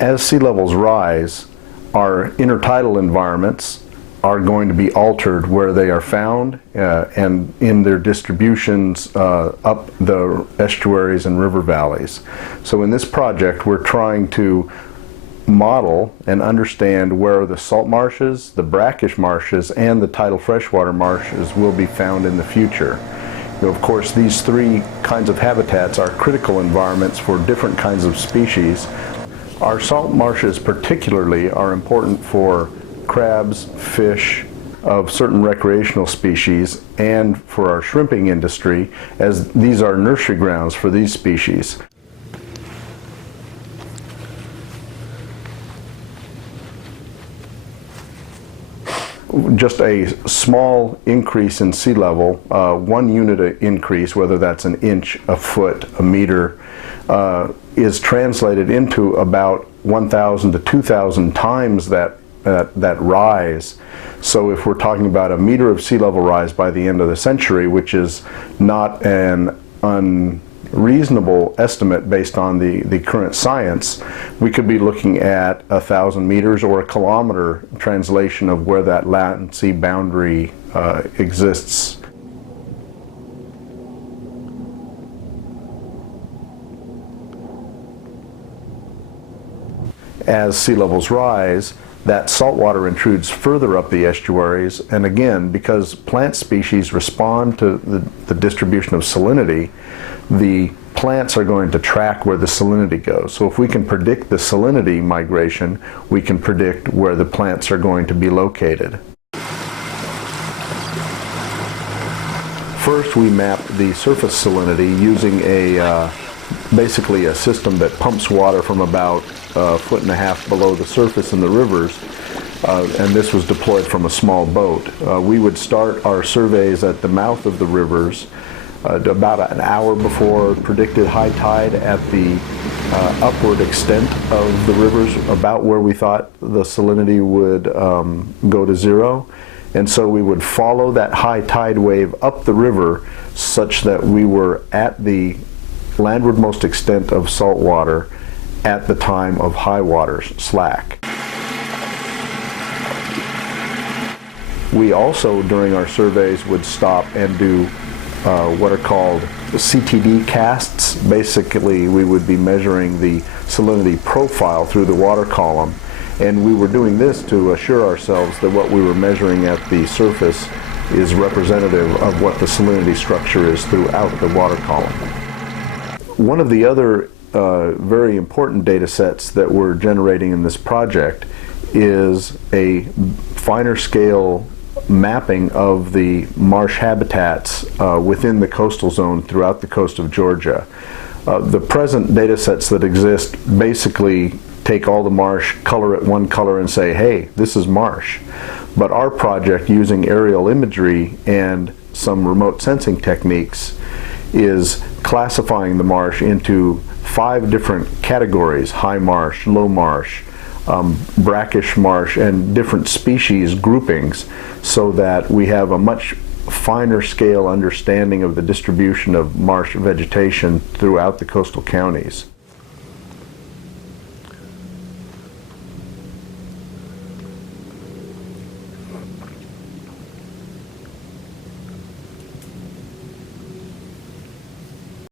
As sea levels rise, our intertidal environments are going to be altered where they are found and in their distributions up the estuaries and river valleys. So in this project, we're trying to model and understand where the salt marshes, the brackish marshes, and the tidal freshwater marshes will be found in the future. Of course, these three kinds of habitats are critical environments for different kinds of species. Our salt marshes particularly are important for crabs, fish of certain recreational species, and for our shrimping industry, as these are nursery grounds for these species. Just a small increase in sea level, 1 unit increase, whether that's an inch, a foot, a meter, is translated into about 1,000 to 2,000 times that rise. So if we're talking about a meter of sea level rise by the end of the century, which is not an unreasonable estimate based on the current science, we could be looking at 1,000 meters or a kilometer translation of where that land sea boundary exists. As sea levels rise, that salt water intrudes further up the estuaries, and again, because plant species respond to the distribution of salinity, the plants are going to track where the salinity goes. So if we can predict the salinity migration, we can predict where the plants are going to be located. First, we map the surface salinity using basically a system that pumps water from about 1.5 feet below the surface in the rivers, and this was deployed from a small boat. We would start our surveys at the mouth of the rivers about an hour before predicted high tide at the upward extent of the rivers, about where we thought the salinity would go to zero. And so we would follow that high tide wave up the river such that we were at the landwardmost extent of salt water at the time of high water slack. We also, during our surveys, would stop and do what are called CTD casts. Basically, we would be measuring the salinity profile through the water column, and we were doing this to assure ourselves that what we were measuring at the surface is representative of what the salinity structure is throughout the water column. One of the other very important data sets that we're generating in this project is a finer scale mapping of the marsh habitats within the coastal zone throughout the coast of Georgia. The present data sets that exist basically take all the marsh, color it one color, and say, hey, this is marsh. But our project, using aerial imagery and some remote sensing techniques, is classifying the marsh into 5 different categories: high marsh, low marsh, brackish marsh, and different species groupings, so that we have a much finer scale understanding of the distribution of marsh vegetation throughout the coastal counties.